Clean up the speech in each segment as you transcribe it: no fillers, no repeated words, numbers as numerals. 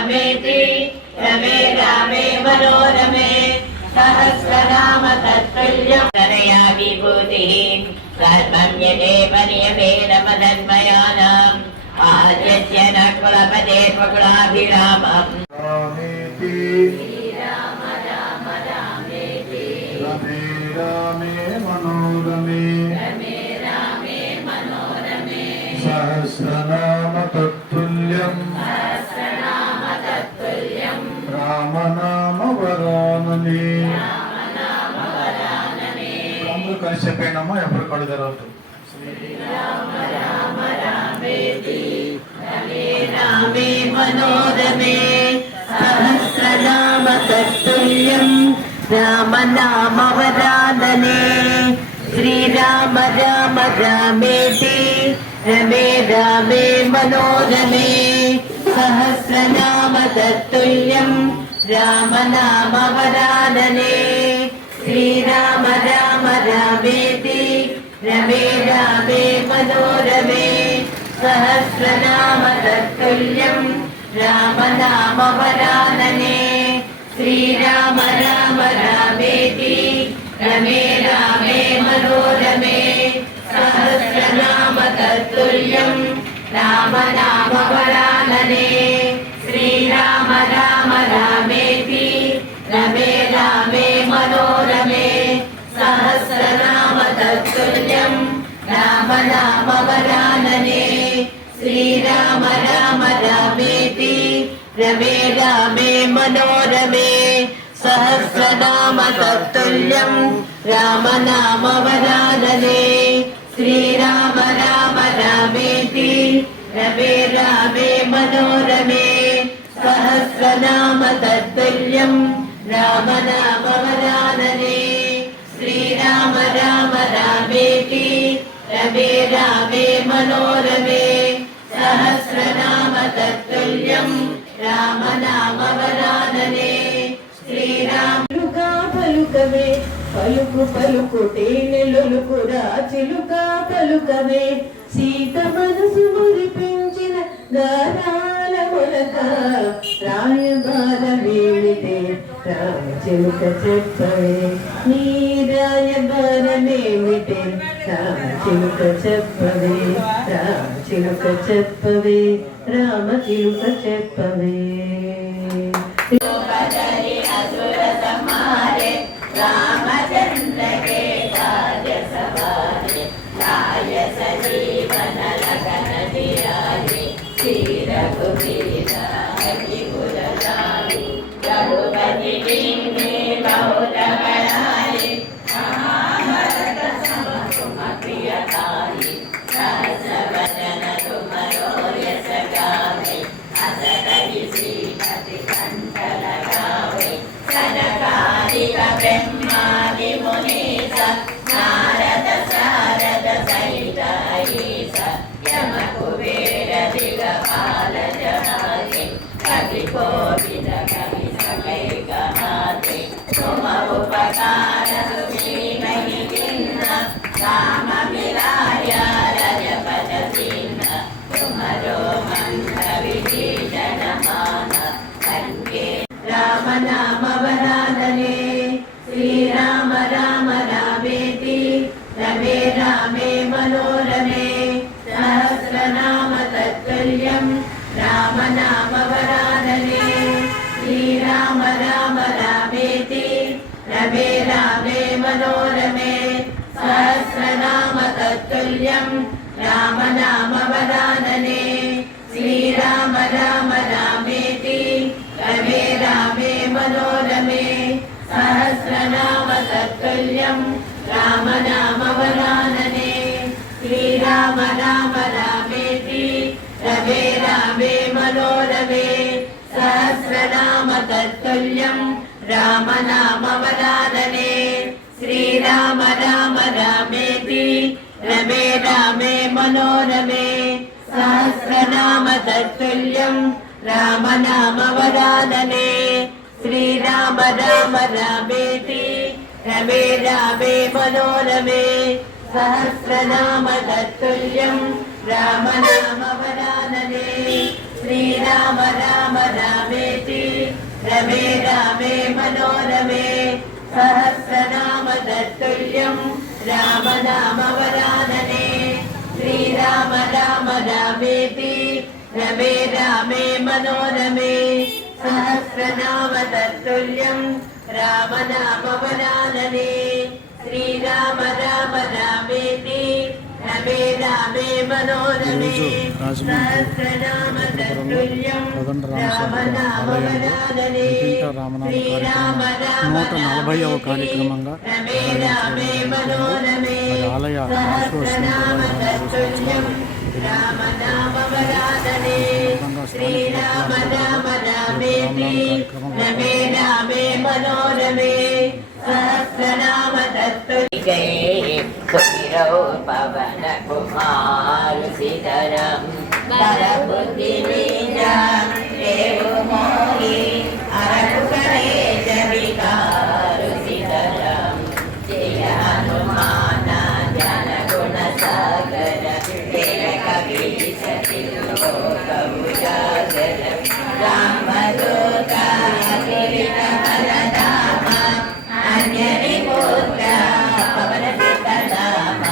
रामेति रमे रामे मनोरमे सहस्रनाम तत्तुल्यं तनया विभूतिः सर्वं यदेव नियमेन मदन्मयानाम् आद्यस्य न कुलपते कुलाभिरामम् रामेति राम राम रामेति रमे रामे मनोरमे रमे रामे मनोरमे सहस्रनाम तत्तुल्यं सहस्रनाम तत्तुल्यं రామనామ వరాననే राम वरानने అందరూ కలిసి చెప్పేనమ్మా ఎప్పుడు కళ్ళు తెరవద్దు राम राम रामेति रमे रामे मनोरमे सहस्रनाम तत्तुल्यं राम नाम वरानने श्रीराम राम रामेति रमे रामे मनोरमे सहस्रनाम तत्तुल्यं राम नाम वरानने श्रीराम राम रामेति रमे रामे मनोरमे सहस्रनाम तत्तुल्यं राम नाम वरानने श्रीराम राम रामेति रमे रामे मनोरमे सहस्रनाम तत्तुल्यं राम नाम वरानने श्रीराम राम रामेति रमे रामे मनोरमे सहस्रनाम तत्तुल्यं राम नाम वरानने श्रीराम राम रामेति रमे रामे मनोरमे सहस्रनाम तत्तुल्यं राम नाम वरानने श्रीराम राम रामेति रमे रामे मनोरमे सहस्रनाम तत्तुल्यं राम नाम वरानने श्रीराम राम रामेति रमे रामे मनोरमे सहस्रनाम तत्तुल्यं राम नाम वरानने श्रीराम పలుకవే పలుకు పలుకు తేనెలొలుకురా చిలుకా పలుకవే సీత మనసు మురిపించిన గారాల మొలక రాయబారమేమిటే రామ చిలుక చెప్పవే నీ రాయబారమేమిటే రామ చిలుక చెప్పవే రామ చిలుక చెప్పవే రామ చిలుక చెప్పవే बदरि असुर संहारे रामचंद्र के कार्य सवारे लाय सजीवन लगन दियारे श्री रघुवीर हरि गुर लाए रघुपति दीने बहुत बड़ाए महाभारत सम तुम प्रिय ताई सहस वचन तुमरो यश गावे अस कहि श्रीपति कंठ लगावे सनकादिक ब्रह्मादि मुनीस नारद सारद सहित अहिस यम कुबेर दिगपाल जहाते कवि कोविद कवि सकै कहाते तुम उपकार सुखी नहीं गिन्न राम मिलाय रजपत सिंह तुमरो मंत्र विभीषण मान संके राम नाम वरानने श्रीराम राम रामेति रमे रामे मनोरमे सहस्रनाम तत्तुल्यं राम नाम वरानने श्रीराम राम रामेति रमे रामे मनोरमे सहस्रनाम तत्तुल्यं राम नाम वरानने श्रीराम राम रामेति रमे रामे मनोरमे सहस्रनाम तत्तुल्यं राम नाम वरानने श्रीराम राम रामेति रमे रामे मनोरमे सहस्रनाम तत्तुल्यं राम नाम वरानने श्रीराम राम रामेति रमे रामे मनोरमे सहस्रनाम तत्तुल्यं राम नाम वरानने श्रीराम राम रामेति रमे रामे मनोरमे सहस्रनाम तत्तुल्यं राम नाम वरानने श्रीराम राम रामे रमे रामे मनोरमे सहस्रनाम तत्तुल्यं राम नाम वरानने श्रीराम राम रामेति रमे रामे मनोरमे सहस्रनाम तत्तुल्यं राम नाम वरानने श्रीराम राम रामेति रमे रामे मनोरमे सहस्रनाम तत्तुल्यं राम नाम वरानने श्रीराम राम राम కార్యక్రమంగా रमे रामे मनोरमे सहस्रनाम तत्तुल्यं राम नाम वरानने श्रीराम राम रामेति रमे रामे मनोरमे सहस्रनाम तत्तुल्यं कुटिरौ पवन कुमार सीतरं बलबुद्धिवीर्यं देवो मोहि अरकुकरे जविकारु सीतरं जय हनुमान ज्ञान गुण सागर जय कवि सति लोकमुजागर रामदूता अतुलित बलधाम अंजनी पुत्र पवन सुतनाम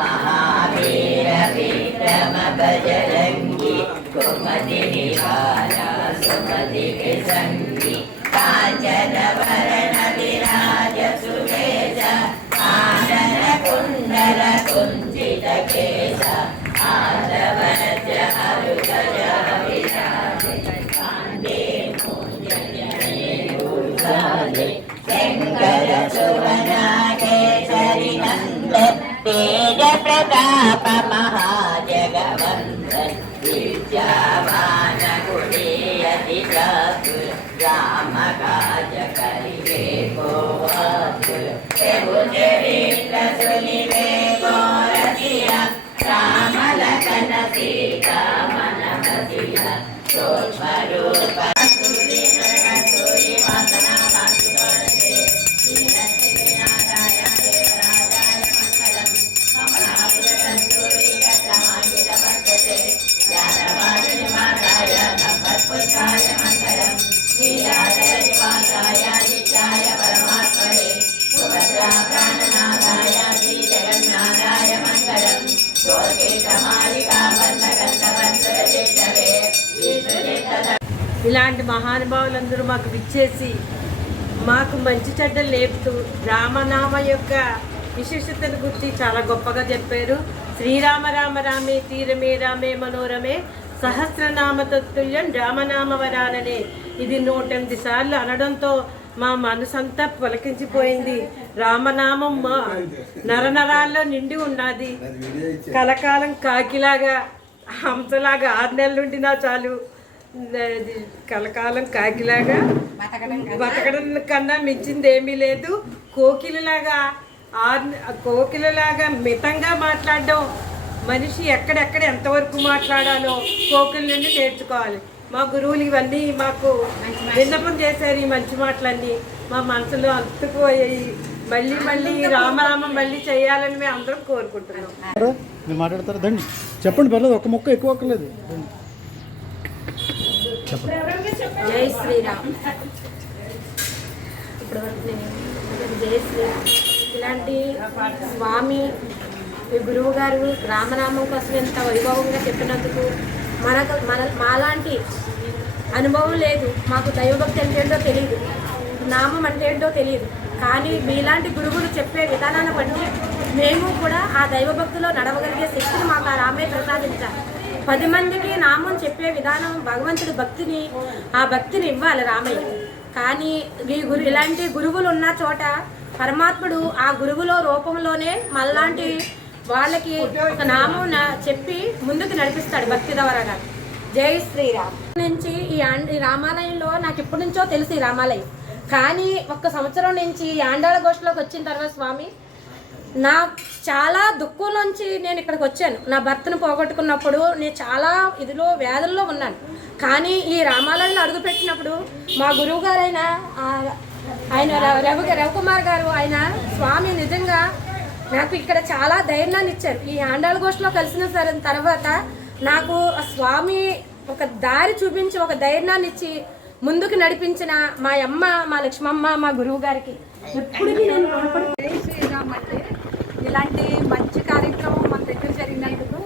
महावीर विक्रम बजरंगी कुमति निवारा सुमति के संगी कांचन वरण विराज सुवेश आनन कुंडल कुंचित केश आदवज अरुगज विराज कांदे शंकर सुवन केसरी नंदन तेज प्रताप महाजगवंदन विद्यावान गुणियति चातुर राम काज करिवे को आतुर प्रभु चरित्र सुनिवे को रसिया राम लखन सीता मन बसिया सूक्ष्म रूप सूर्य सूर्य वासना वासुदोषे श्रीरत्नादाय देवराजाय मंगलम कमलापुर कस्तूरी गतमांगित वर्तते ज्ञानवादिनी माताय नमस्पुष्टाय मंगलम श्रीराधय निवासाय नित्याय परमात्मने सुभद्रा प्राणनाथाय श्री जगन्नाथाय मंगलम स्वर्गे समालिका बन्धगन्धवन्धरजेतवे ఇలాంటి మహానుభావులందరూ మాకు విచ్చేసి మాకు మంచి చెడ్డలు లేపుతూ రామనామ యొక్క విశేషతను గురించి చాలా గొప్పగా చెప్పారు. శ్రీరామ రామ రామే తీరమే రామే మనోరమే సహస్రనామ తత్తుల్యం రామనామ వరాననే ఇది 108 సార్లు అనడంతో మా మనసంతా పులకించిపోయింది. రామనామం మా నరనరాల్లో నిండి ఉన్నది. కలకాలం కాకిలాగా హంసలాగా 6 నెలలు ఉండినా చాలు, కలకాలం కాకిలాగా బతకడం కన్నా మించింది ఏమీ లేదు. కోకిలలాగా మితంగా మాట్లాడడం, మనిషి ఎక్కడెక్కడ ఎంతవరకు మాట్లాడాలో కోకిల నుండి నేర్చుకోవాలి. మా గురువులు ఇవన్నీ మాకు విన్నపం చేశారు. ఈ మంచి మాటలన్నీ మా మనసులో అతుకుపోయాయి. మళ్ళీ మళ్ళీ రామరామం మళ్ళీ చేయాలని మేము అందరం కోరుకుంటున్నాం. మీరు మాట్లాడతారు దండి చెప్పండి, పర్లేదు, ఒక మొక్క ఎక్కువ ఒక్కలేదు. జై శ్రీరామ్. ఇప్పుడు జై శ్రీరామ్. ఇలాంటి స్వామి గురువు గారు రామనామం కోసం ఎంత వైభవంగా చెప్పినందుకు మాలాంటి అనుభవం లేదు. మాకు దైవభక్తి అంటే ఏంటో తెలియదు, నామం అంటే ఏంటో తెలియదు. కానీ మీలాంటి గురువులు చెప్పే విధానాన్ని బట్టి మేము కూడా ఆ దైవభక్తిలో నడవగలిగే శక్తిని మాకు ఆ రామయ్య ప్రసాదించాలి. 10 మందికి నామం చెప్పే విధానం, భగవంతుడి భక్తిని, ఆ భక్తిని ఇవ్వాలి రామయ్య. కానీ ఇలాంటి గురువులు ఉన్న చోట పరమాత్ముడు ఆ గురువులో రూపంలోనే మళ్ళాంటి వాళ్ళకి ఒక నామం చెప్పి ముందుకు నడిపిస్తాడు భక్తి ద్వారా. జై శ్రీరామ్. నుంచి ఈ రామాలయంలో నాకు ఇప్పటి నుంచో తెలుసు ఈ రామాలయం. కానీ 1 సంవత్సరం నుంచి ఈ ఆండాళ గోష్ఠిలోకి వచ్చిన తర్వాత స్వామి నా చాలా దుఃఖంలోంచి నేను ఇక్కడికి వచ్చాను. నా భర్తను పోగొట్టుకున్నప్పుడు నేను చాలా వ్యాధుల్లో ఉన్నాను. కానీ ఈ రామాలయంలో అడుగుపెట్టినప్పుడు మా గురువు గారైన ఆయన రవికుమార్ గారు, ఆయన స్వామి నిజంగా నాకు ఇక్కడ చాలా ధైర్యాన్ని ఇచ్చారు. ఈ ఆండాళ గోష్ఠిలో కలిసిన తర్వాత నాకు ఆ స్వామి ఒక దారి చూపించి, ఒక ధైర్యాన్ని ఇచ్చి ముందుకు నడిపించిన మా అమ్మ, మా లక్ష్మమ్మ, మా గురువు గారికి ఎప్పటికీ నేను రుణపడి. జై శ్రీరామ్ అంటే ఇలాంటి మంచి కార్యక్రమం మన దగ్గర జరిగినందుకు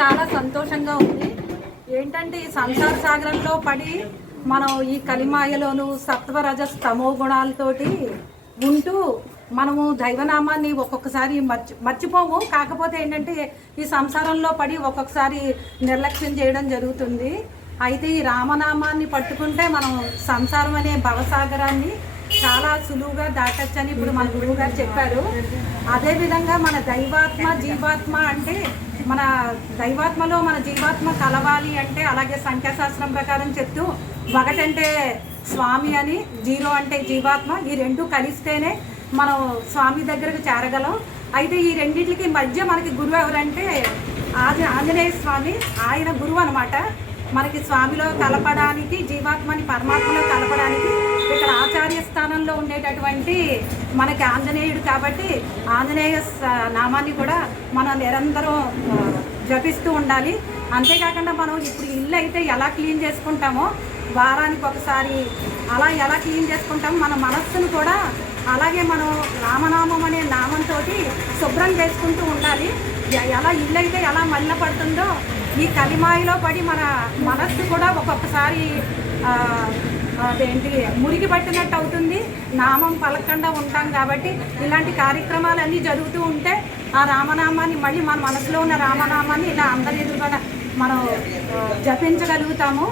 చాలా సంతోషంగా ఉంది. ఏంటంటే ఈ సంసార సాగరంలో పడి మనం ఈ కలిమాయలోను సత్వరజ తమో గుణాలతోటి ఉంటూ మనము దైవనామాన్ని ఒక్కొక్కసారి మర్చిపోము. కాకపోతే ఏంటంటే ఈ సంసారంలో పడి ఒక్కొక్కసారి నిర్లక్ష్యం చేయడం జరుగుతుంది. అయితే ఈ రామనామాన్ని పట్టుకుంటే మనం సంసారం అనే భవసాగరాన్ని చాలా సులువుగా దాటచ్చని ఇప్పుడు మన గురువు గారు చెప్పారు. అదేవిధంగా మన దైవాత్మ జీవాత్మ అంటే మన దైవాత్మలో మన జీవాత్మ కలవాలి అంటే అలాగే సంఖ్యాశాస్త్రం ప్రకారం చెప్తూ 1 అంటే స్వామి అని, 0 అంటే జీవాత్మ, ఈ 2 కలిస్తేనే మనం స్వామి దగ్గరకు చేరగలం. అయితే ఈ రెండింటికి మధ్య మనకి గురువు ఎవరంటే ఆంజనేయ స్వామి, ఆయన గురువు అనమాట. మనకి స్వామిలో కలపడానికి, జీవాత్మని పరమాత్మలో కలపడానికి ఇక్కడ ఆచార్య స్థానంలో ఉండేటటువంటి మనకి ఆంజనేయుడు. కాబట్టి ఆంజనేయ నామాన్ని కూడా మనం నిరంతరం జపిస్తూ ఉండాలి. అంతేకాకుండా మనం ఇప్పుడు ఇల్లు అయితే ఎలా క్లీన్ చేసుకుంటామో వారానికి ఒకసారి అలా ఎలా క్లీన్ చేసుకుంటామో మన మనస్సును కూడా అలాగే మనం రామనామం అనే నామంతో శుభ్రం చేసుకుంటూ ఉండాలి. ఎలా ఇల్లు అయితే ఎలా మలిన పడుతుందో ఈ కలిమాయిలో పడి మన మనస్సు కూడా ఒక్కొక్కసారి అదేంటి మురికి పట్టినట్టు అవుతుంది. నామం పలకకుండా ఉంటాం కాబట్టి ఇలాంటి కార్యక్రమాలన్నీ జరుగుతూ ఉంటే ఆ రామనామాన్ని మళ్ళీ మన మనసులో ఉన్న రామనామాన్ని ఇలా అందరి ఎదురుగా మనం జపించగలుగుతాము.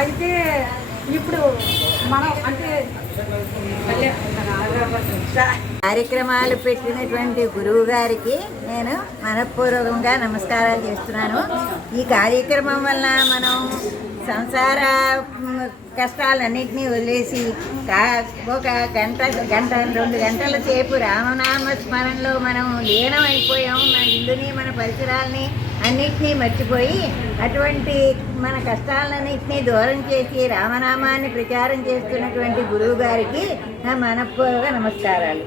అయితే ఇప్పుడు మనం అంటే కార్యక్రమాలు పెట్టినటువంటి గురువు గారికి నేను మనఃపూర్వకంగా నమస్కారాలు చేస్తున్నాను. ఈ కార్యక్రమం వల్ల మనం సంసార కష్టాలన్నింటినీ వదిలేసి ఒక గంట 2 గంటల సేపు రామనామ స్మరణలో మనం లీనమైపోయాం. మన ఇల్లుని మన పరిసరాలని అన్నిటినీ మర్చిపోయి అటువంటి మన కష్టాలన్నింటినీ దూరం చేసి రామనామాన్ని ప్రచారం చేస్తున్నటువంటి గురువు గారికి నా మనఃపూర్వక నమస్కారాలు.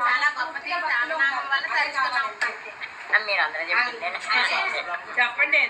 చాలా గొప్పది రామనామం వల్ల తెలుసుకున్నాం. మీరు అందరూ చెప్పండి.